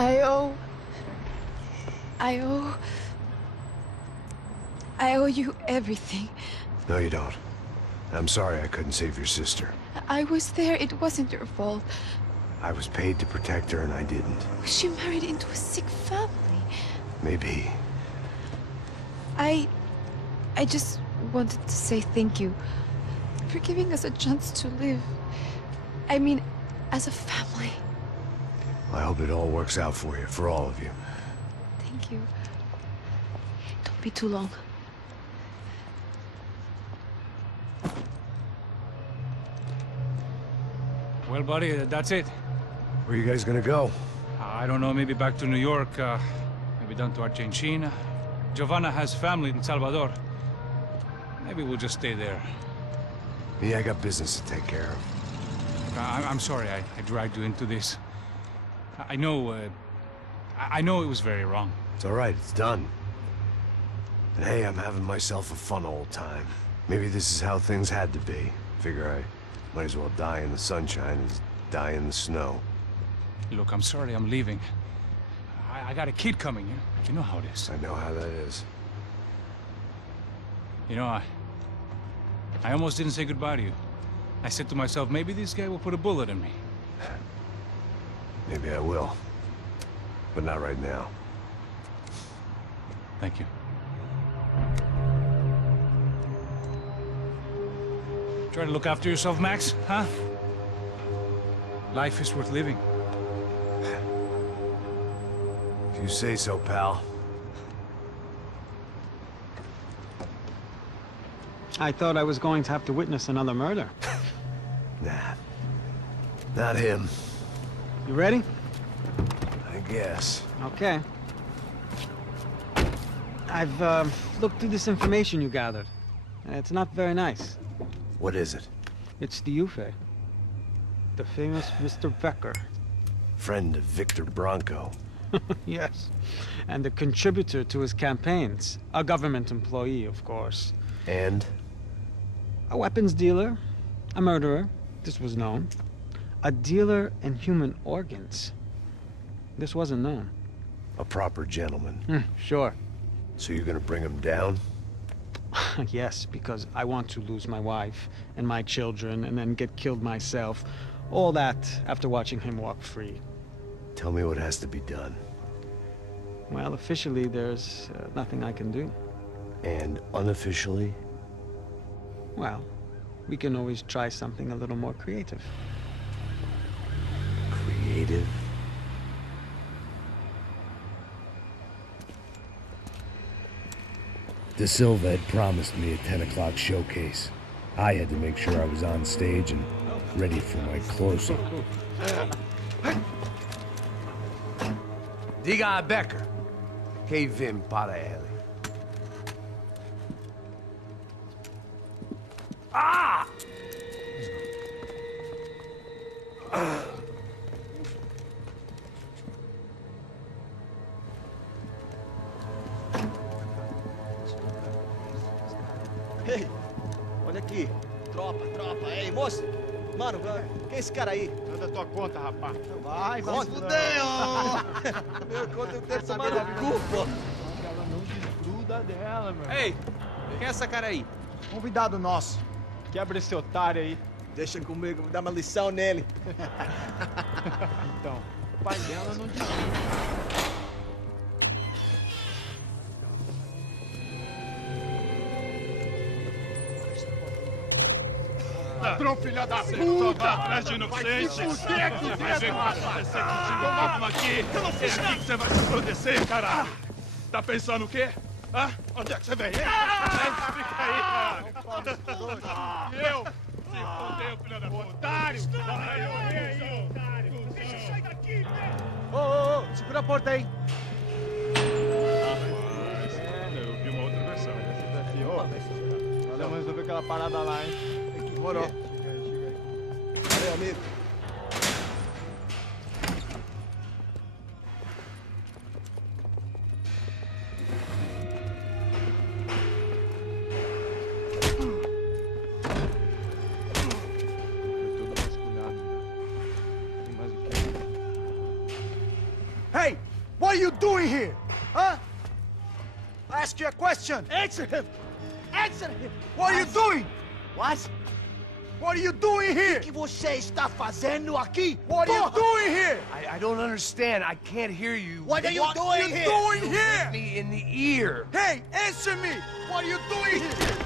I owe... I owe... I owe you everything. No, you don't. I'm sorry I couldn't save your sister. I was there. It wasn't your fault. I was paid to protect her and I didn't. She married into a sick family. Maybe. I just wanted to say thank you for giving us a chance to live. I mean, as a family. I hope it all works out for you, for all of you. Thank you. Don't be too long. Well, buddy, that's it. Where are you guys gonna go? I don't know, maybe back to New York, maybe down to Argentina. Giovanna has family in Salvador. Maybe we'll just stay there. Me, I got business to take care of. I'm sorry I dragged you into this. I know it was very wrong. It's all right, it's done. And hey, I'm having myself a fun old time. Maybe this is how things had to be. Figure I might as well die in the sunshine as die in the snow. Look, I'm sorry I'm leaving. I got a kid coming, you know how it is. I know how that is. You know, I almost didn't say goodbye to you. I said to myself, maybe this guy will put a bullet in me. Maybe I will. But not right now. Thank you. Try to look after yourself, Max, huh? Life is worth living. If you say so, pal. I thought I was going to have to witness another murder. Nah. Not him. You ready? I guess. Okay. I've looked through this information you gathered, and it's not very nice. What is it? It's the Ufe. The famous Mr. Becker. Friend of Victor Bronco. Yes. And a contributor to his campaigns. A government employee, of course. And? A weapons dealer. A murderer. This was known. A dealer in human organs. This wasn't known. A proper gentleman. Sure. So you're gonna bring him down? Yes, because I want to lose my wife and my children and then get killed myself. All that after watching him walk free. Tell me what has to be done. Well, officially, there's nothing I can do. And unofficially? Well, we can always try something a little more creative. Creative? De Silva had promised me a 10 o'clock showcase. I had to make sure I was on stage and ready for my close-up. Diga a Becker que vim para ele. Ah! Ei, olha aqui. Tropa. Ei, moço. Mano, quem é esse cara aí? Manda tua conta, rapaz. Vai se fuder, ó! Meu conta eu tenho tomado cu, pô. Ela não desgruda dela, meu. Ei, quem é essa cara aí? Convidado nosso. Quebra esse otário aí. Deixa comigo, vou dar uma lição nele. Então, o pai dela não desgruda. Ladrão, filha da puta! Atrás de inocente! Vai ver o que vai acontecer contigo! Vamos aqui! Eu não fiz nada! Que você vai se proteger, caralho! Tá pensando o quê? Hã? Onde é que você vem? Fica aí, caralho! Eu? Se fodeu, filha da puta! Otário! Otário! Deixa eu sair daqui, Ô, segura a porta aí! Eu vi uma outra versão. Vamos resolver aquela parada lá, hein? Demorou. Chega aí. Valeu, amigo. Foi tudo vasculhado. Tem mais o quê? Hey! you a question. Answer him. Answer him. What are you doing? What? What are you doing O here? que você está fazendo aqui? What are you Porra! doing here? I don't understand. I can't hear you. What are you What doing are you here? doing Hit here? me in the ear. Hey, answer me! What are you doing here?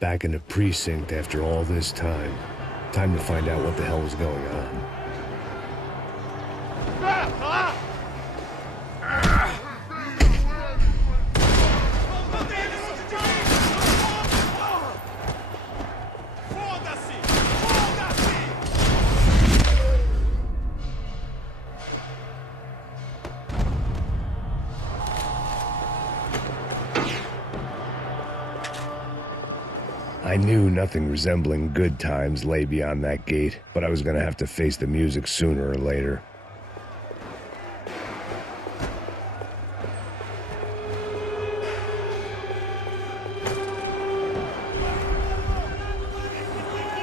Back in the precinct after all this time. Time to find out what the hell was going on. I knew nothing resembling good times lay beyond that gate, but I was gonna have to face the music sooner or later.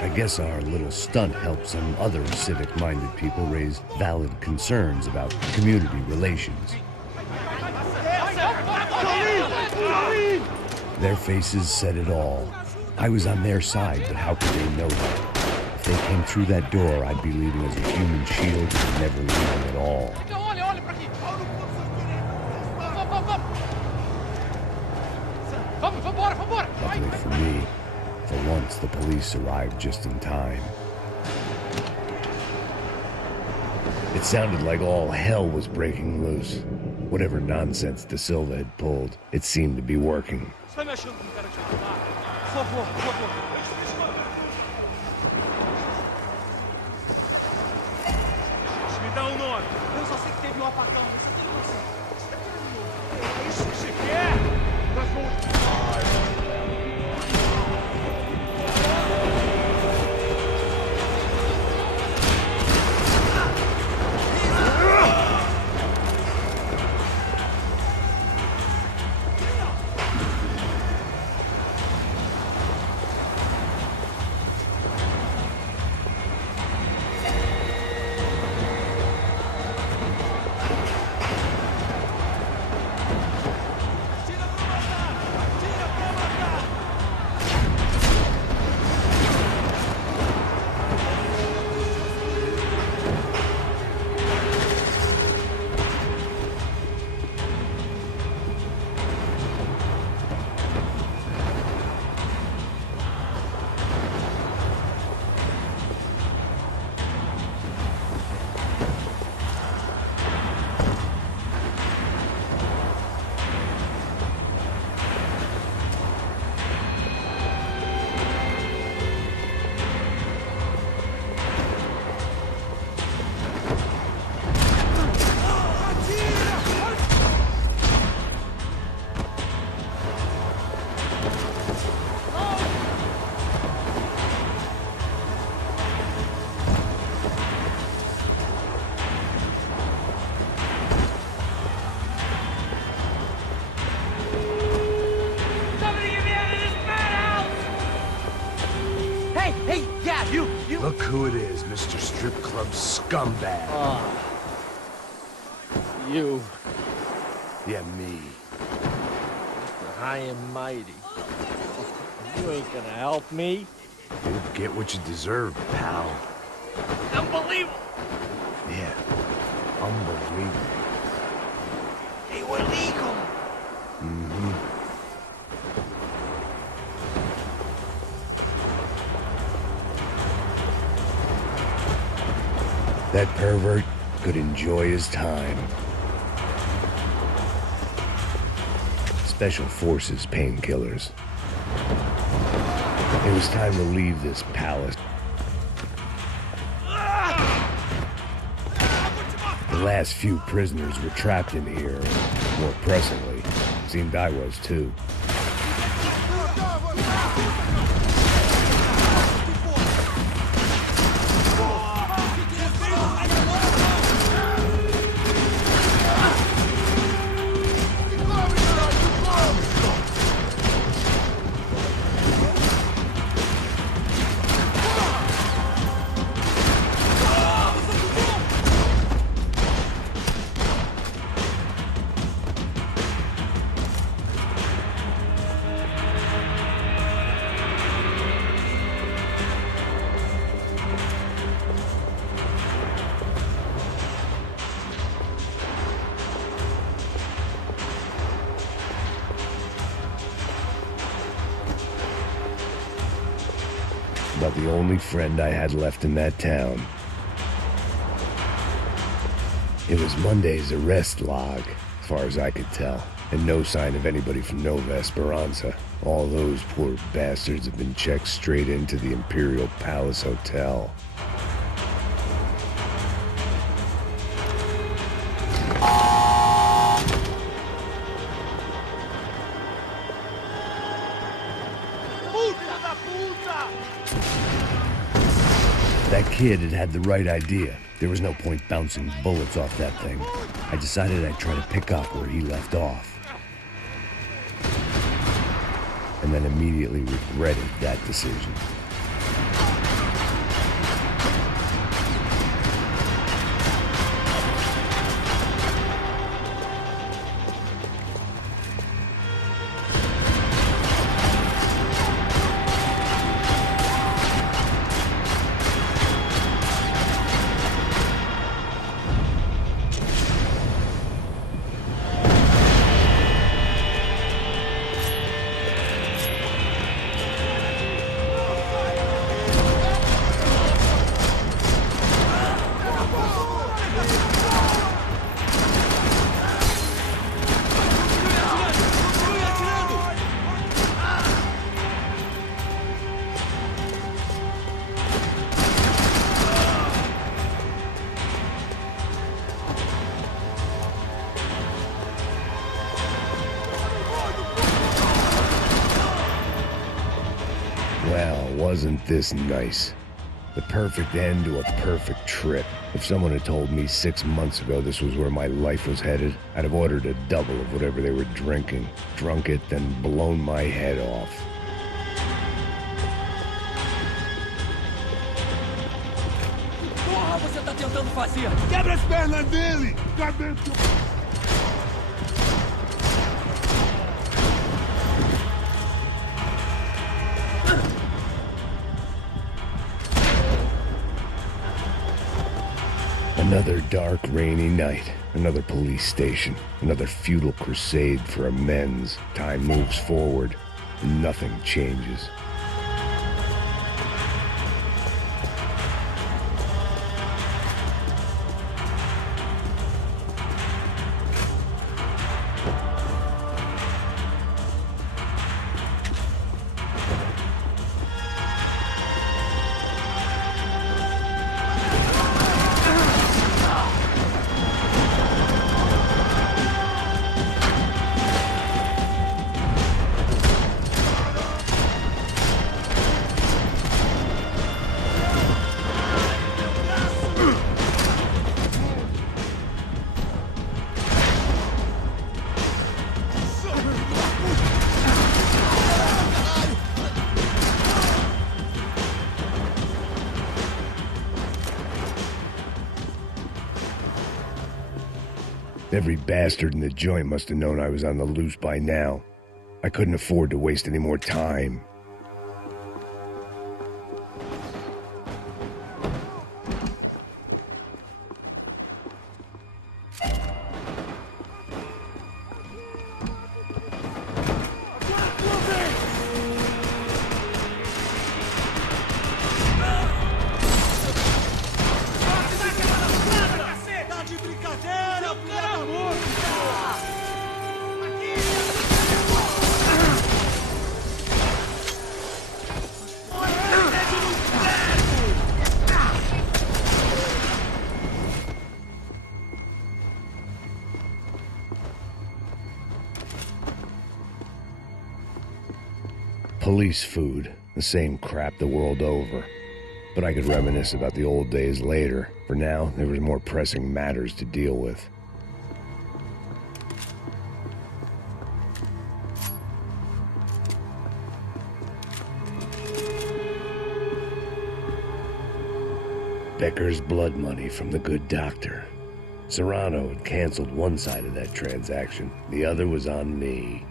I guess our little stunt helped some other civic-minded people raise valid concerns about community relations. Their faces said it all. I was on their side, but how could they know that? If they came through that door, I'd be leaving as a human shield and never leaving at all. Luckily for me, for once the police arrived just in time. It sounded like all hell was breaking loose. Whatever nonsense De Silva had pulled, it seemed to be working. Por favor, por favor. Me dá um nome. Eu só sei que teve um apagão. Você tem noção? É isso que você quer? Nós vamos... Look who it is, Mr. Strip Club Scumbag. You, Yeah, me. high and mighty. You ain't gonna help me. You'll get what you deserve, pal. Unbelievable! Yeah, unbelievable. They were legal. That pervert could enjoy his time. Special Forces painkillers. It was time to leave this palace. The last few prisoners were trapped in here, and more pressingly, seemed I was too. about the only friend I had left in that town. It was Monday's arrest log, as far as I could tell, and no sign of anybody from Nova Esperanza. All those poor bastards have been checked straight into the Imperial Palace Hotel. That kid had the right idea. There was no point bouncing bullets off that thing. I decided I'd try to pick up where he left off. And then immediately regretted that decision. Well, wasn't this nice? The perfect end to a perfect trip. If someone had told me 6 months ago this was where my life was headed, I'd have ordered a double of whatever they were drinking, drunk it, then blown my head off. Porra, você tá tentando fazer? Quebra as pernas dele! Cabeça! Another dark, rainy night. Another police station. Another futile crusade for amends. Time moves forward, and nothing changes. Every bastard in the joint must have known I was on the loose by now. I couldn't afford to waste any more time. Police food, the same crap the world over. But I could reminisce about the old days later. For now, there was more pressing matters to deal with. Becker's blood money from the good doctor. Serrano had canceled one side of that transaction. The other was on me.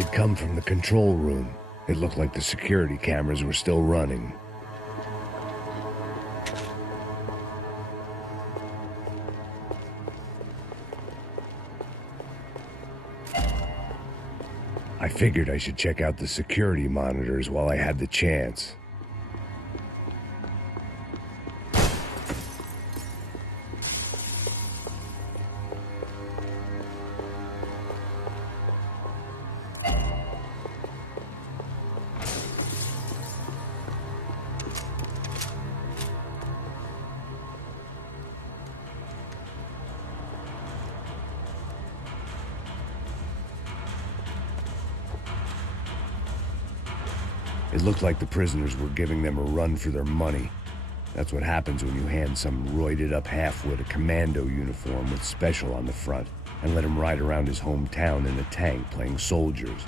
They'd come from the control room. It looked like the security cameras were still running. I figured I should check out the security monitors while I had the chance. It looked like the prisoners were giving them a run for their money. That's what happens when you hand some roided-up halfwit a commando uniform with special on the front and let him ride around his hometown in a tank playing soldiers.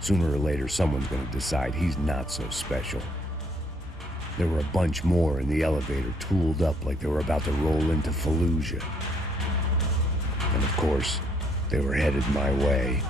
Sooner or later, someone's gonna decide he's not so special. There were a bunch more in the elevator, tooled up like they were about to roll into Fallujah. And of course, they were headed my way.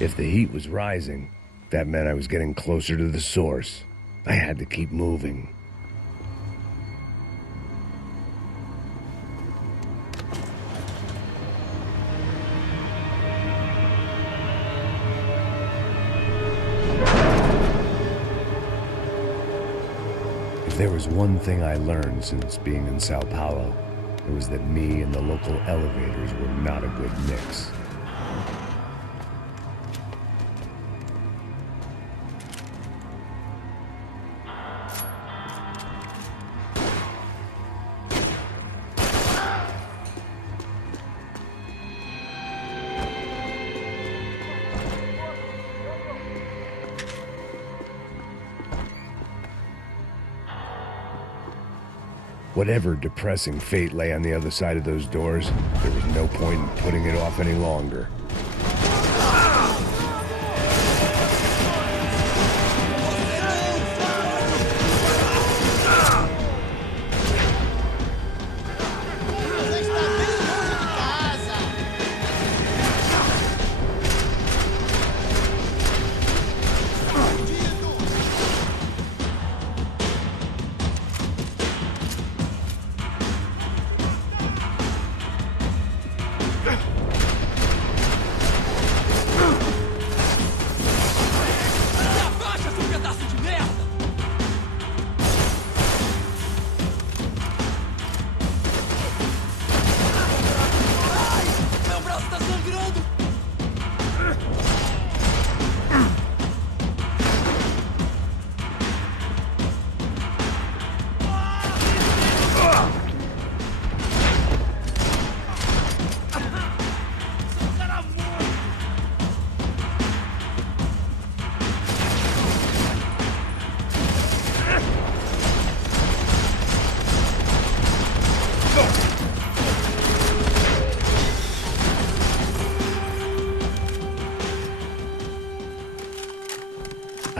If the heat was rising, that meant I was getting closer to the source. I had to keep moving. If there was one thing I learned since being in Sao Paulo, it was that me and the local elevators were not a good mix. Whatever depressing fate lay on the other side of those doors, there was no point in putting it off any longer.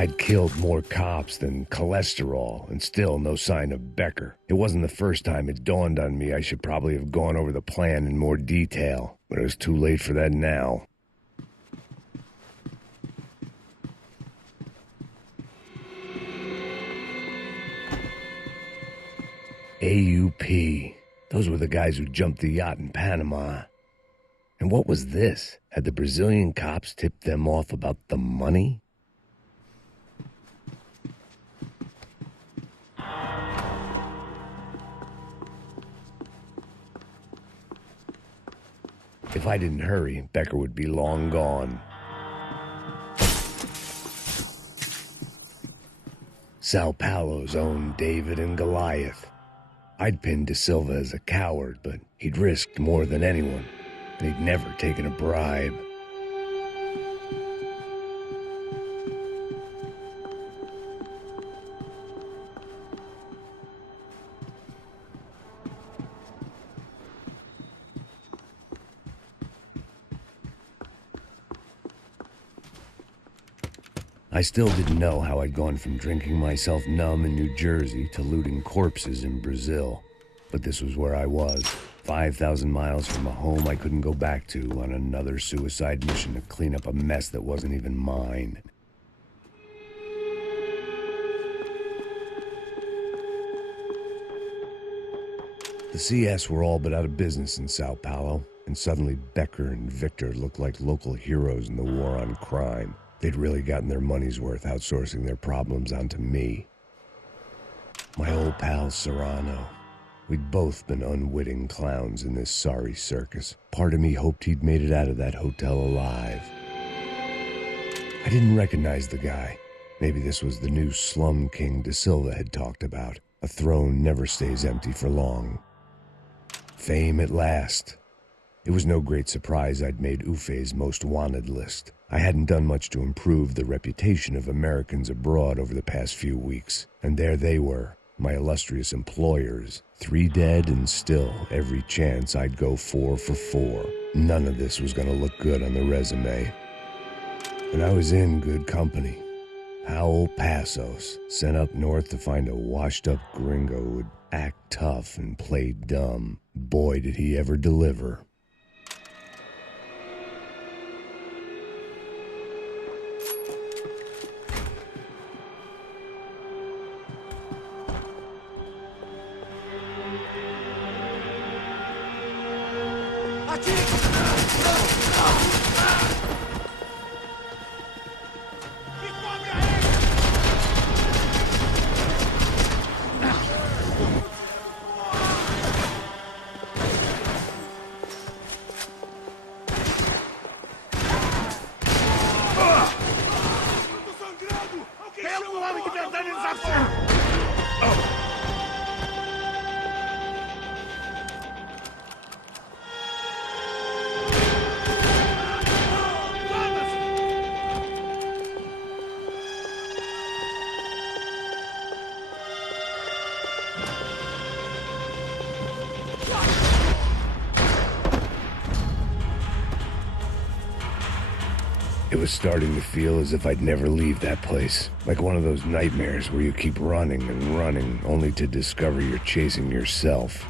I'd killed more cops than cholesterol, and still no sign of Becker. It wasn't the first time it dawned on me I should probably have gone over the plan in more detail, but it was too late for that now. AUP. Those were the guys who jumped the yacht in Panama. And what was this? Had the Brazilian cops tipped them off about the money? If I didn't hurry, Becker would be long gone. Sao Paulo's own David and Goliath. I'd pinned De Silva as a coward, but he'd risked more than anyone, and he'd never taken a bribe. I still didn't know how I'd gone from drinking myself numb in New Jersey to looting corpses in Brazil. But this was where I was, 5,000 miles from a home I couldn't go back to, on another suicide mission to clean up a mess that wasn't even mine. The CS were all but out of business in Sao Paulo, and suddenly Becker and Victor looked like local heroes in the war on crime. They'd really gotten their money's worth outsourcing their problems onto me. My old pal Serrano. We'd both been unwitting clowns in this sorry circus. Part of me hoped he'd made it out of that hotel alive. I didn't recognize the guy. Maybe this was the new slum king De Silva had talked about. A throne never stays empty for long. Fame at last. It was no great surprise I'd made Ufe's most wanted list. I hadn't done much to improve the reputation of Americans abroad over the past few weeks, and there they were, my illustrious employers, 3 dead and still every chance I'd go 4 for 4. None of this was going to look good on the resume. And I was in good company. Howell Passos, sent up north to find a washed-up gringo who would act tough and play dumb. Boy, did he ever deliver. It was starting to feel as if I'd never leave that place. Like one of those nightmares where you keep running and running, only to discover you're chasing yourself.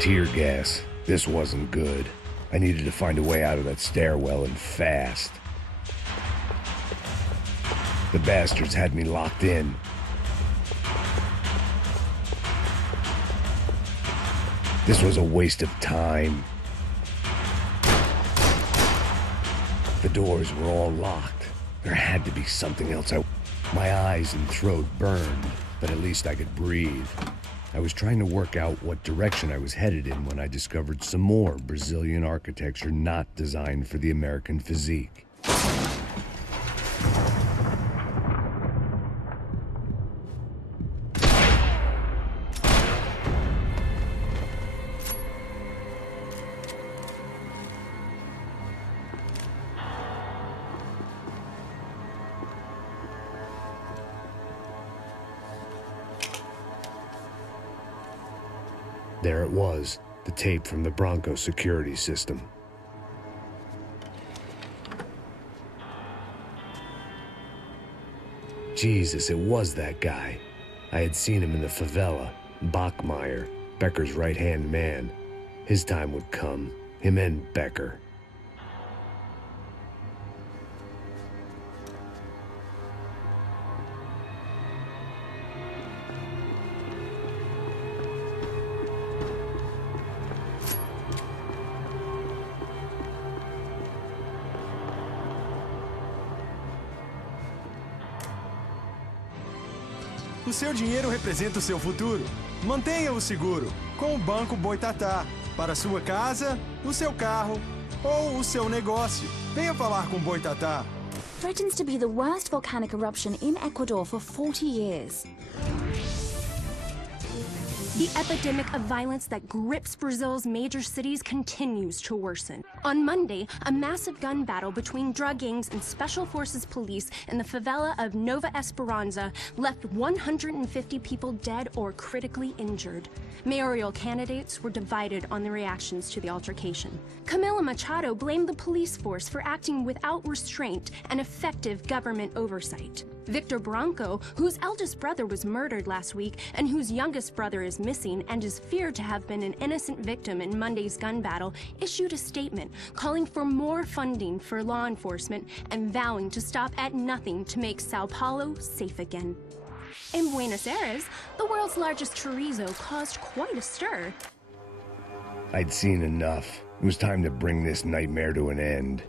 Tear gas. This wasn't good. I needed to find a way out of that stairwell, and fast. The bastards had me locked in. This was a waste of time. The doors were all locked. There had to be something else. My eyes and throat burned, but at least I could breathe. I was trying to work out what direction I was headed in when I discovered some more Brazilian architecture not designed for the American physique. There it was, The tape from the Bronco security system. Jesus, it was that guy. I had seen him in the favela. Bachmeyer, Becker's right-hand man. His time would come. Him and Becker. O seu dinheiro representa o seu futuro. Mantenha-o seguro com o Banco Boitatá. Para sua casa, o seu carro ou o seu negócio. Venha falar com Boitatá. Threatens to be the worst volcanic eruption in Ecuador for 40 years. The epidemic of violence that grips Brazil's major cities continues to worsen. On Monday, a massive gun battle between drug gangs and special forces police in the favela of Nova Esperanza left 150 people dead or critically injured. Mayoral candidates were divided on the reactions to the altercation. Camila Machado blamed the police force for acting without restraint and effective government oversight. Victor Bronco, whose eldest brother was murdered last week and whose youngest brother is missing and is feared to have been an innocent victim in Monday's gun battle, issued a statement calling for more funding for law enforcement and vowing to stop at nothing to make Sao Paulo safe again. In Buenos Aires, the world's largest chorizo caused quite a stir. I'd seen enough. It was time to bring this nightmare to an end.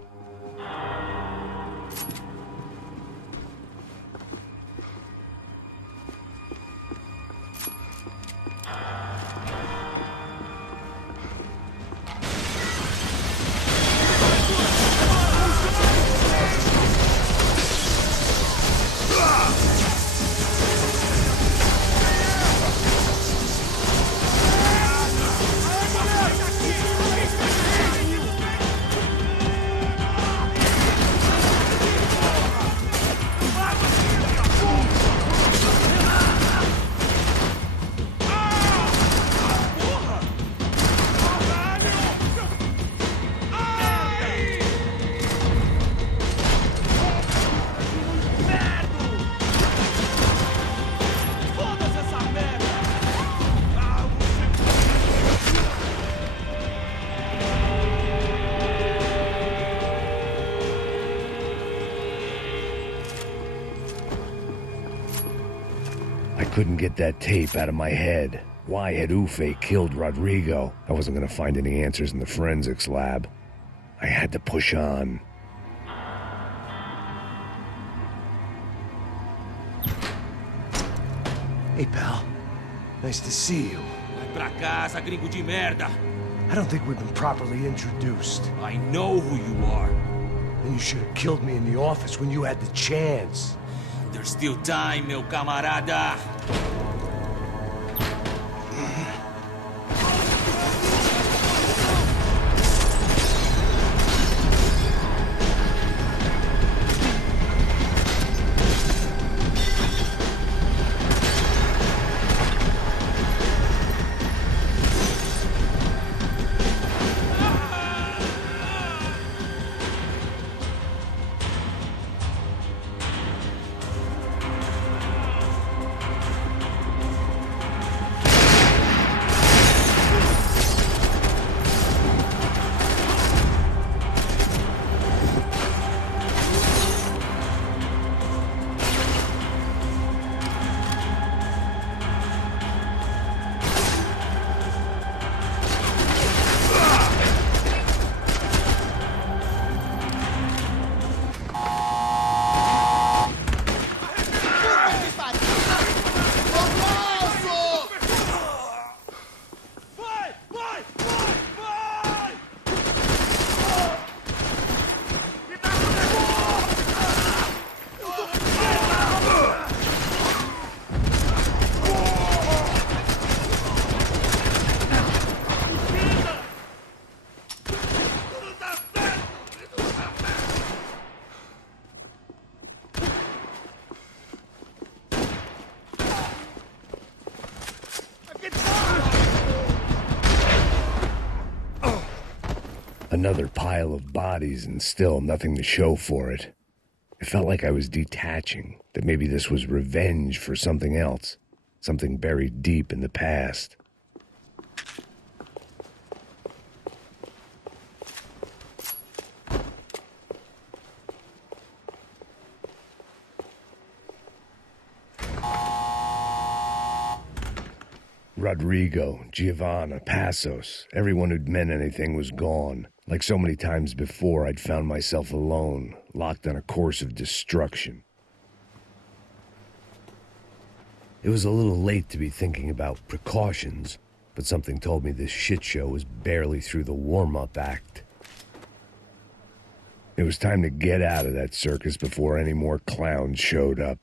Couldn't get that tape out of my head. Why had Ufe killed Rodrigo? I wasn't gonna find any answers in the forensics lab. I had to push on. Hey, pal. Nice to see you. Vai pra casa, gringo de merda! I don't think we've been properly introduced. I know who you are. And you should have killed me in the office when you had the chance. There's still time, meu camarada! Another pile of bodies and still nothing to show for it. It felt like I was detaching, that maybe this was revenge for something else, something buried deep in the past. Rodrigo, Giovanna, Passos, everyone who'd meant anything was gone. Like so many times before, I'd found myself alone, locked on a course of destruction. It was a little late to be thinking about precautions, but something told me this shit show was barely through the warm-up act. It was time to get out of that circus before any more clowns showed up.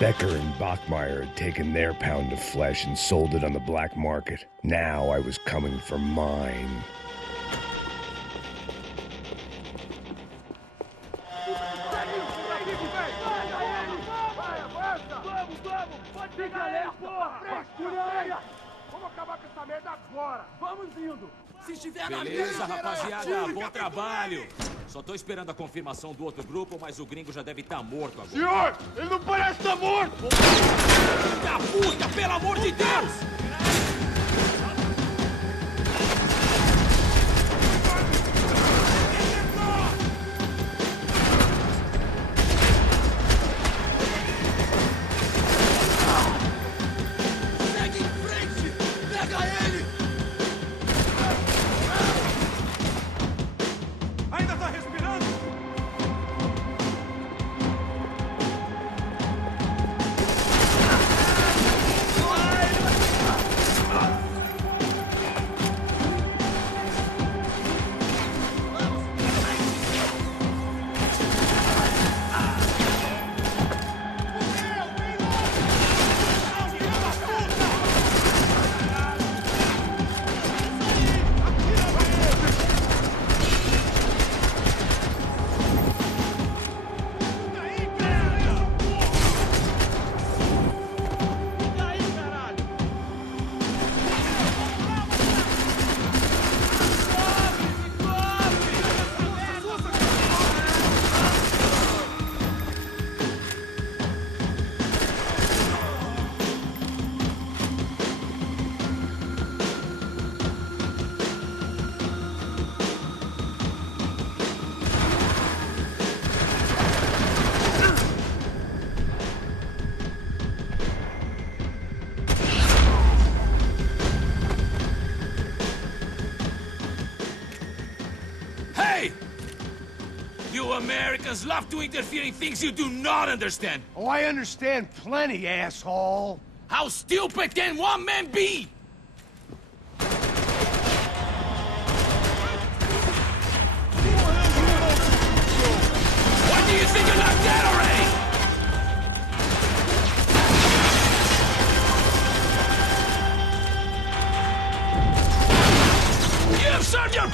Becker and Bachmeyer had taken their pound of flesh and sold it on the black market. Now I was coming for mine. Beleza, rapaziada, bom trabalho. Só tô esperando a confirmação do outro grupo, mas o gringo já deve estar morto agora. Senhor, ele não parece estar morto! Filho da puta, pelo amor de Deus! Americans love to interfere in things you do not understand. Oh, I understand plenty, asshole. How stupid can one man be? Why do you think you're not dead already? You have served your...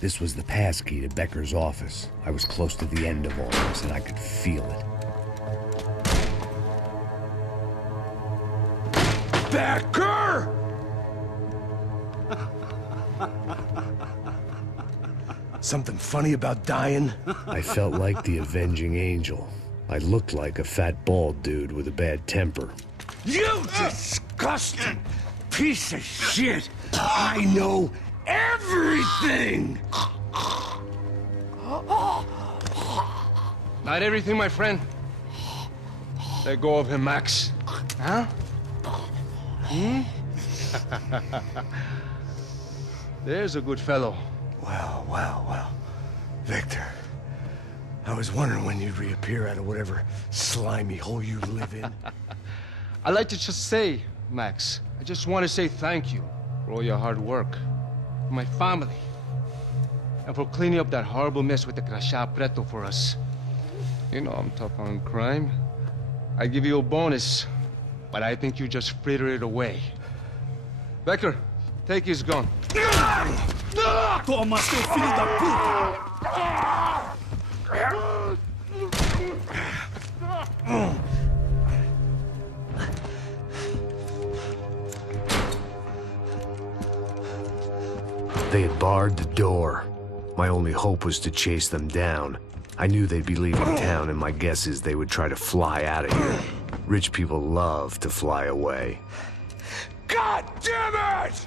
This was the passkey to Becker's office. I was close to the end of all this, and I could feel it. Becker! Something funny about dying? I felt like the avenging angel. I looked like a fat bald dude with a bad temper. You disgusting piece of shit! I know everything! Not everything, my friend. Let go of him, Max. Huh? Hmm? There's a good fellow. Well, well, well. Victor, I was wondering when you'd reappear out of whatever slimy hole you live in. I'd like to just say, Max, I just want to say thank you for all your hard work, for my family, and for cleaning up that horrible mess with the Crachá Preto for us. You know I'm tough on crime. I give you a bonus, but I think you just fritter it away. Becker, take his gun. Toma, seu filho da puta! They had barred the door. My only hope was to chase them down. I knew they'd be leaving town, and my guess is they would try to fly out of here. Rich people love to fly away. God damn it!